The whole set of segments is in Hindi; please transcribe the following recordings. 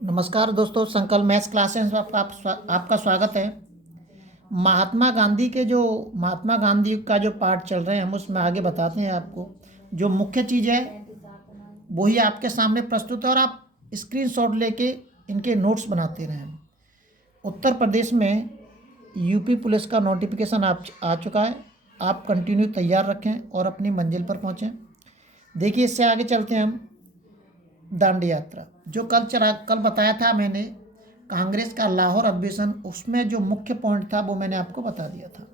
नमस्कार दोस्तों, संकल्प मैथ्स क्लासेस में आपका स्वागत है। महात्मा गांधी का जो पार्ट चल रहे हैं, हम उसमें आगे बताते हैं आपको। जो मुख्य चीज़ है वही आपके सामने प्रस्तुत है और आप स्क्रीनशॉट लेके इनके नोट्स बनाते रहें। उत्तर प्रदेश में यूपी पुलिस का नोटिफिकेशन आ चुका है। आप कंटिन्यू तैयार रखें और अपनी मंजिल पर पहुँचें। देखिए, इससे आगे चलते हैं हम। दांडी यात्रा जो कल बताया था मैंने, कांग्रेस का लाहौर अधिवेशन, उसमें जो मुख्य पॉइंट था वो मैंने आपको बता दिया था।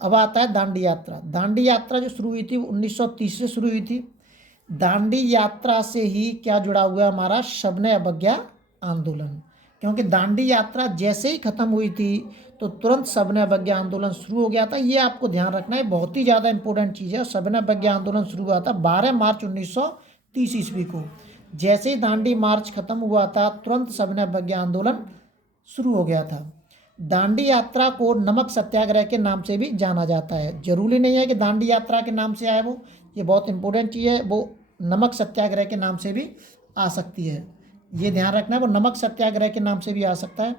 अब आता है दांडी यात्रा। दांडी यात्रा जो शुरू हुई थी 1930 से शुरू हुई थी। दांडी यात्रा से ही क्या जुड़ा हुआ है हमारा, सविनय अवज्ञा आंदोलन। क्योंकि दांडी यात्रा जैसे ही खत्म हुई थी तो तुरंत सविनय अवज्ञा आंदोलन शुरू हो गया था। ये आपको ध्यान रखना है, बहुत ही ज़्यादा इंपॉर्टेंट चीज़ है। सविनय अवज्ञा आंदोलन शुरू हुआ था 12 मार्च 1930 ईस्वी को। जैसे ही दांडी मार्च खत्म हुआ था तुरंत सविनय अवज्ञा आंदोलन शुरू हो गया था। दांडी यात्रा को नमक सत्याग्रह के नाम से भी जाना जाता है। जरूरी नहीं है कि दांडी यात्रा के नाम से आए वो, ये बहुत इंपॉर्टेंट चीज़ है। वो नमक सत्याग्रह के नाम से भी आ सकती है, ये ध्यान रखना है। वो नमक सत्याग्रह के नाम से भी आ सकता है।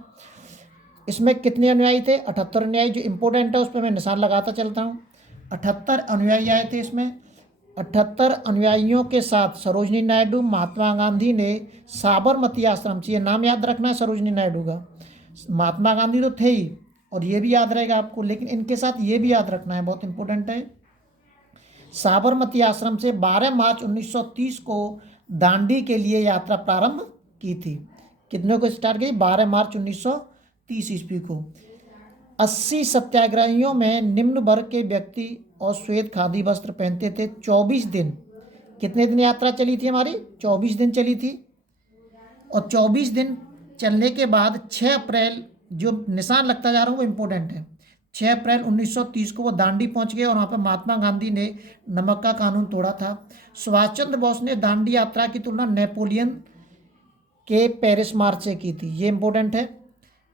इसमें कितने अनुयायी थे? 78 अनुयायी। जो इम्पोर्टेंट है उस पर मैं निशान लगाता चलता हूँ। 78 अनुयायी आए थे इसमें। 78 अनुयायियों के साथ सरोजनी नायडू, महात्मा गांधी ने साबरमती आश्रम से, ये नाम याद रखना है सरोजनी नायडू का। महात्मा गांधी तो थे ही, और ये भी याद रहेगा आपको, लेकिन इनके साथ ये भी याद रखना है, बहुत इंपॉर्टेंट है। साबरमती आश्रम से 12 मार्च 1930 को दांडी के लिए यात्रा प्रारंभ की थी। कितने को स्टार्ट की? 12 मार्च 1930 ईस्वी को। 80 सत्याग्रहियों में निम्न वर्ग के व्यक्ति और श्वेत खादी वस्त्र पहनते थे। 24 दिन, कितने दिन यात्रा चली थी हमारी? 24 दिन चली थी। और 24 दिन चलने के बाद 6 अप्रैल, जो निशान लगता जा रहा हूँ वो इम्पोर्टेंट है, 6 अप्रैल 1930 को वो दांडी पहुंच गए और वहाँ पर महात्मा गांधी ने नमक का कानून तोड़ा था। सुभाष चंद्र बोस ने दांडी यात्रा की तुलना नेपोलियन के पेरिस मार्च से की थी, ये इंपॉर्टेंट है।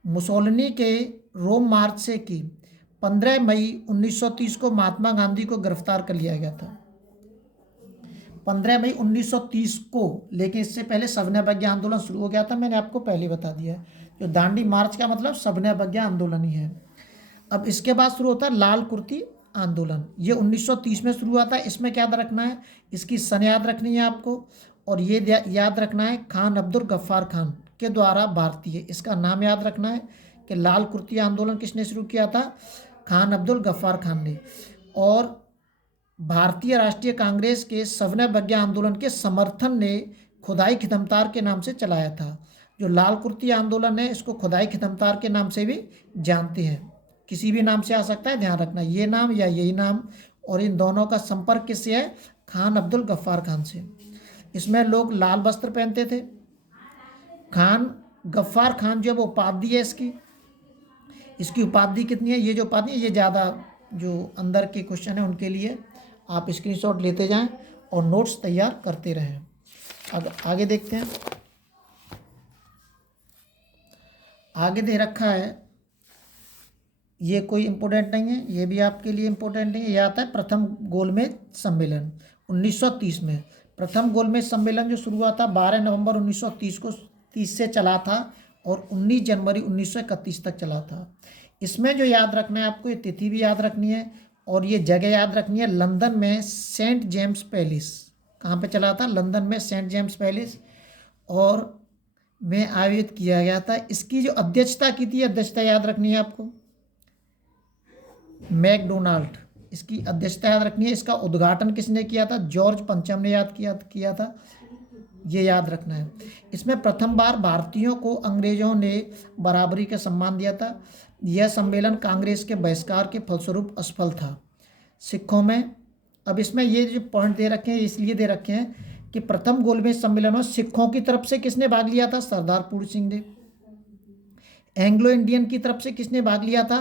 मुसोलिनी के रोम मार्च से की। 15 मई 1930 को महात्मा गांधी को गिरफ्तार कर लिया गया था, 15 मई 1930 को। लेकिन इससे पहले सविनय अवज्ञा आंदोलन शुरू हो गया था, मैंने आपको पहले बता दिया है। जो दांडी मार्च का मतलब सविनय अवज्ञा आंदोलन ही है। अब इसके बाद शुरू होता है लाल कुर्ती आंदोलन। ये 1930 में शुरू हुआ था। इसमें क्या याद रखना है, इसकी सन याद रखनी है आपको, और ये याद रखना है खान अब्दुल गफ्फार खान के द्वारा भारतीय, इसका नाम याद रखना है कि लाल कुर्ती आंदोलन किसने शुरू किया था? खान अब्दुल गफ्फार खान ने। और भारतीय राष्ट्रीय कांग्रेस के सविनय अवज्ञा आंदोलन के समर्थन ने खुदाई खिदमतार के नाम से चलाया था। जो लाल कुर्ती आंदोलन है इसको खुदाई खिदमतार के नाम से भी जानते हैं, किसी भी नाम से आ सकता है, ध्यान रखना, ये नाम या यही नाम। और इन दोनों का संपर्क किससे है? खान अब्दुल गफ्फार खान से। इसमें लोग लाल वस्त्र पहनते थे। खान गफ्फार खान जो है वो उपाधि है इसकी। इसकी उपाधि कितनी है? ये जो उपाधि है ये ज़्यादा जो अंदर के क्वेश्चन है उनके लिए आप स्क्रीनशॉट लेते जाएं और नोट्स तैयार करते रहें। आगे देखते हैं। आगे दे रखा है, ये कोई इम्पोर्टेंट नहीं है, ये भी आपके लिए इम्पोर्टेंट नहीं है। ये आता है प्रथम गोलमेज सम्मेलन 1930 में। प्रथम गोलमेज सम्मेलन जो शुरू हुआ था 12 नवंबर 1930 को, 30 से चला था और 19 जनवरी 1931 तक चला था। इसमें जो याद रखना है आपको, ये तिथि भी याद रखनी है और ये जगह याद रखनी है। लंदन में सेंट जेम्स पैलेस। कहाँ पे चला था? लंदन में सेंट जेम्स पैलेस और में आयोजित किया गया था। इसकी जो अध्यक्षता की थी, अध्यक्षता याद रखनी है आपको, मैकडोनाल्ड, इसकी अध्यक्षता याद रखनी है। इसका उद्घाटन किसने किया था? जॉर्ज पंचम ने किया था, ये याद रखना है। इसमें प्रथम बार भारतीयों को अंग्रेजों ने बराबरी का सम्मान दिया था। यह सम्मेलन कांग्रेस के बहिष्कार के फलस्वरूप असफल था। सिखों में, अब इसमें ये जो पॉइंट दे रखे हैं इसलिए दे रखे हैं कि प्रथम गोलमेज सम्मेलन में सिखों की तरफ से किसने भाग लिया था? सरदार पूर्ण सिंह ने। एंग्लो इंडियन की तरफ से किसने भाग लिया था?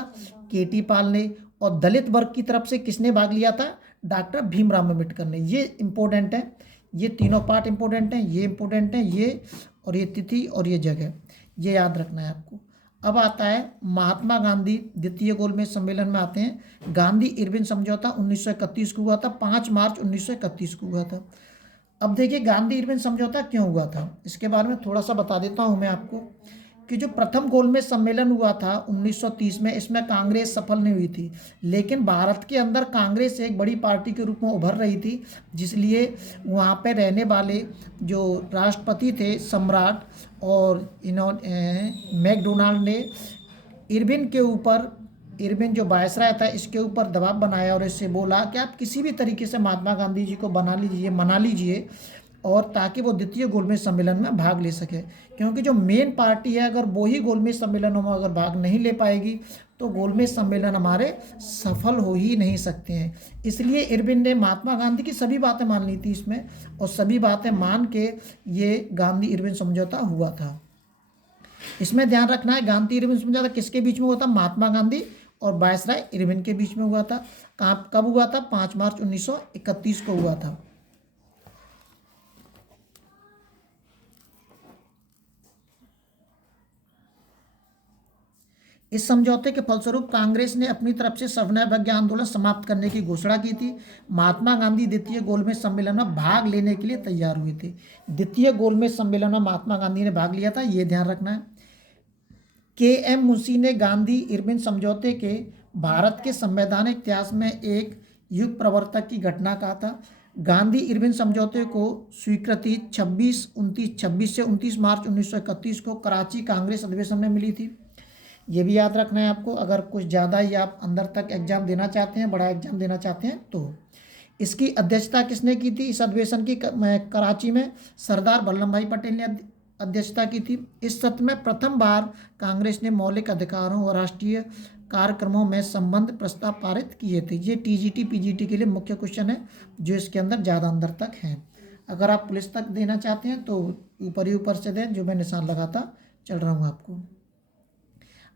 केटी पाल ने। और दलित वर्ग की तरफ से किसने भाग लिया था? डॉक्टर भीमराव अम्बेडकर ने। ये इंपॉर्टेंट है, ये तीनों पार्ट इंपॉर्टेंट हैं, ये इंपॉर्टेंट है, ये और ये तिथि और ये जगह, ये याद रखना है आपको। अब आता है महात्मा गांधी द्वितीय गोलमेज सम्मेलन में आते हैं। गांधी इरविन समझौता 1931 को हुआ था, 5 मार्च 1931 को हुआ था। अब देखिए गांधी इरविन समझौता क्यों हुआ था, इसके बारे में थोड़ा सा बता देता हूँ मैं आपको कि जो प्रथम गोलमेज सम्मेलन हुआ था 1930 में, इसमें कांग्रेस सफल नहीं हुई थी, लेकिन भारत के अंदर कांग्रेस एक बड़ी पार्टी के रूप में उभर रही थी, जिसलिए वहाँ पे रहने वाले जो राष्ट्रपति थे सम्राट, और इन्होंने मैकडोनाल्ड ने इरविन के ऊपर, इरविन जो वायसराय था इसके ऊपर दबाव बनाया और इससे बोला कि आप किसी भी तरीके से महात्मा गांधी जी को बना लीजिए, मना लीजिए, और ताकि वो द्वितीय गोलमेज सम्मेलन में भाग ले सके, क्योंकि जो मेन पार्टी है अगर वो ही गोलमेज सम्मेलनों में अगर भाग नहीं ले पाएगी तो गोलमेज सम्मेलन हमारे सफल हो ही नहीं सकते हैं। इसलिए इरविन ने महात्मा गांधी की सभी बातें मान ली थी इसमें, और सभी बातें मान के ये गांधी इरविन समझौता हुआ था। इसमें ध्यान रखना है गांधी इरविन समझौता किसके बीच में हुआ था, महात्मा गांधी और वायसराय इरविन के बीच में हुआ था। कब हुआ था, 5 मार्च 1931 को हुआ था। इस समझौते के फलस्वरूप कांग्रेस ने अपनी तरफ से सविनय अवज्ञा आंदोलन समाप्त करने की घोषणा की थी। महात्मा गांधी द्वितीय गोलमेज सम्मेलन में भाग लेने के लिए तैयार हुए थे। द्वितीय गोलमेज सम्मेलन में महात्मा गांधी ने भाग लिया था, ये ध्यान रखना है। के.एम. मुंशी ने गांधी इरविन समझौते के भारत के संवैधानिक इतिहास में एक युग प्रवर्तक की घटना कहा था। गांधी इरविन समझौते को स्वीकृति 26 से 29 मार्च 1931 को कराची कांग्रेस अधिवेशन में मिली थी। ये भी याद रखना है आपको, अगर कुछ ज़्यादा ही आप अंदर तक एग्जाम देना चाहते हैं, बड़ा एग्जाम देना चाहते हैं तो। इसकी अध्यक्षता किसने की थी, इस अधिवेशन की कराची में सरदार वल्लभ भाई पटेल ने अध्यक्षता की थी। इस सत्र में प्रथम बार कांग्रेस ने मौलिक अधिकारों और राष्ट्रीय कार्यक्रमों में संबंध प्रस्ताव पारित किए थे। ये टीजीटी पीजीटी के लिए मुख्य क्वेश्चन है जो इसके अंदर ज़्यादा अंदर तक हैं। अगर आप पुलिस तक देना चाहते हैं तो ऊपर ही ऊपर से दें, जो मैं निशान लगाता चल रहा हूँ आपको।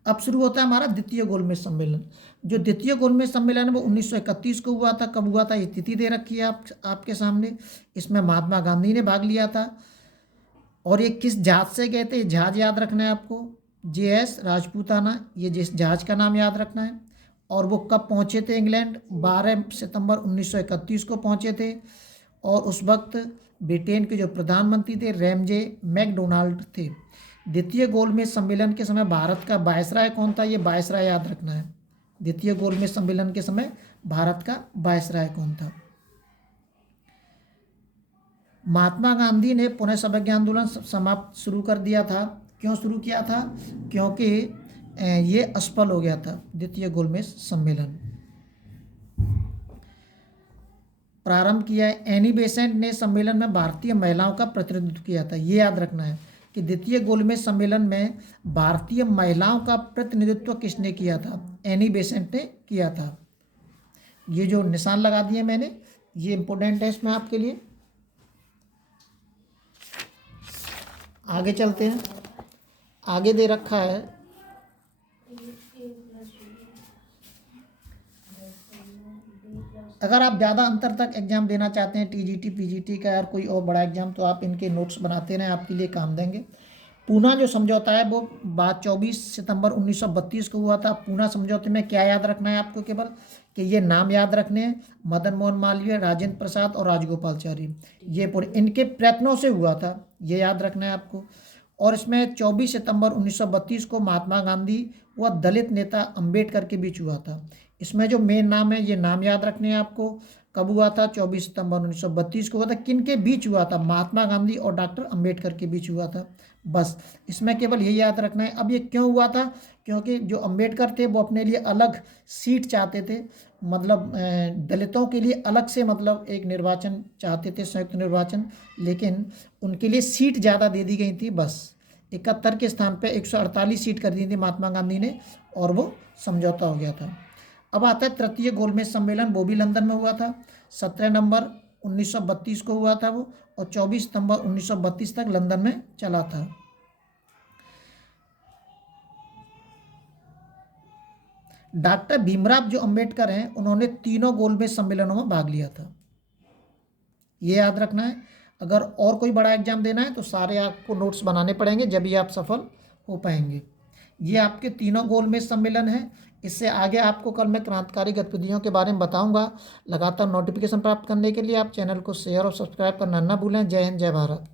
अब शुरू होता है हमारा द्वितीय गोलमेज सम्मेलन। जो द्वितीय गोलमेज सम्मेलन है वो 1931 को हुआ था। कब हुआ था, ये तिथि दे रखी है आपके सामने। इसमें महात्मा गांधी ने भाग लिया था। और ये किस जहाज से गए थे, जहाज याद रखना है आपको, JS राजपूताना, ये जिस जहाज का नाम याद रखना है। और वो कब पहुंचे थे इंग्लैंड, 12 सितंबर 1931 को पहुंचे थे। और उस वक्त ब्रिटेन के जो प्रधानमंत्री थे रैमजे मैकडोनाल्ड थे। द्वितीय गोलमेज सम्मेलन के समय भारत का वायसराय कौन था, ये वायसराय याद रखना है। द्वितीय गोलमेज सम्मेलन के समय भारत का वायसराय कौन था। महात्मा गांधी ने पुनः सवर्ण आंदोलन समाप्त शुरू कर दिया था। क्यों शुरू किया था, क्योंकि ये असफल हो गया था द्वितीय गोलमेज सम्मेलन। प्रारंभ किया है एनी बेसेंट ने सम्मेलन में भारतीय महिलाओं का प्रतिनिधित्व किया था। ये याद रखना है कि द्वितीय गोलमेज सम्मेलन में भारतीय महिलाओं का प्रतिनिधित्व किसने किया था, एनी बेसेंट ने किया था। ये जो निशान लगा दिए मैंने, ये इंपॉर्टेंट है इसमें आपके लिए। आगे चलते हैं, आगे दे रखा है अगर आप ज़्यादा अंतर तक एग्जाम देना चाहते हैं टीजीटी पीजीटी का या कोई और बड़ा एग्जाम, तो आप इनके नोट्स बनाते रहें, आपके लिए काम देंगे। पूना जो समझौता है वो बात 24 सितंबर 1932 को हुआ था। पूना समझौते में क्या याद रखना है आपको, केवल कि ये नाम याद रखने हैं, मदन मोहन मालवीय, राजेंद्र प्रसाद और राजगोपालचारी, ये पूरे इनके प्रयत्नों से हुआ था, ये याद रखना है आपको। और इसमें 24 सितंबर 1932 को महात्मा गांधी व दलित नेता अंबेडकर के बीच हुआ था। इसमें जो मेन नाम है ये नाम याद रखने हैं आपको। कब हुआ था, 24 सितंबर 1932 को हुआ था। किन के बीच हुआ था, महात्मा गांधी और डॉक्टर अंबेडकर के बीच हुआ था। बस इसमें केवल यही याद रखना है। अब ये क्यों हुआ था, क्योंकि जो अंबेडकर थे वो अपने लिए अलग सीट चाहते थे, मतलब दलितों के लिए अलग से मतलब एक निर्वाचन चाहते थे, संयुक्त निर्वाचन, लेकिन उनके लिए सीट ज़्यादा दे दी गई थी। बस 71 के स्थान पे 148 सीट कर दी थी महात्मा गांधी ने, और वो समझौता हो गया था। अब आता है तृतीय गोलमेज सम्मेलन, वो भी लंदन में हुआ था। 17 नवंबर 1932 को हुआ था वो, और 24 सितंबर 1932 तक लंदन में चला था। डॉक्टर भीमराव जो अंबेडकर हैं, उन्होंने तीनों गोलमेज सम्मेलनों में भाग लिया था, ये याद रखना है। अगर और कोई बड़ा एग्जाम देना है तो सारे आपको नोट्स बनाने पड़ेंगे, जब भी आप सफल हो पाएंगे। ये आपके तीनों गोलमेज सम्मेलन हैं। इससे आगे आपको कल मैं क्रांतिकारी गतिविधियों के बारे में बताऊंगा। लगातार नोटिफिकेशन प्राप्त करने के लिए आप चैनल को शेयर और सब्सक्राइब करना ना भूलें। जय हिंद, जय भारत।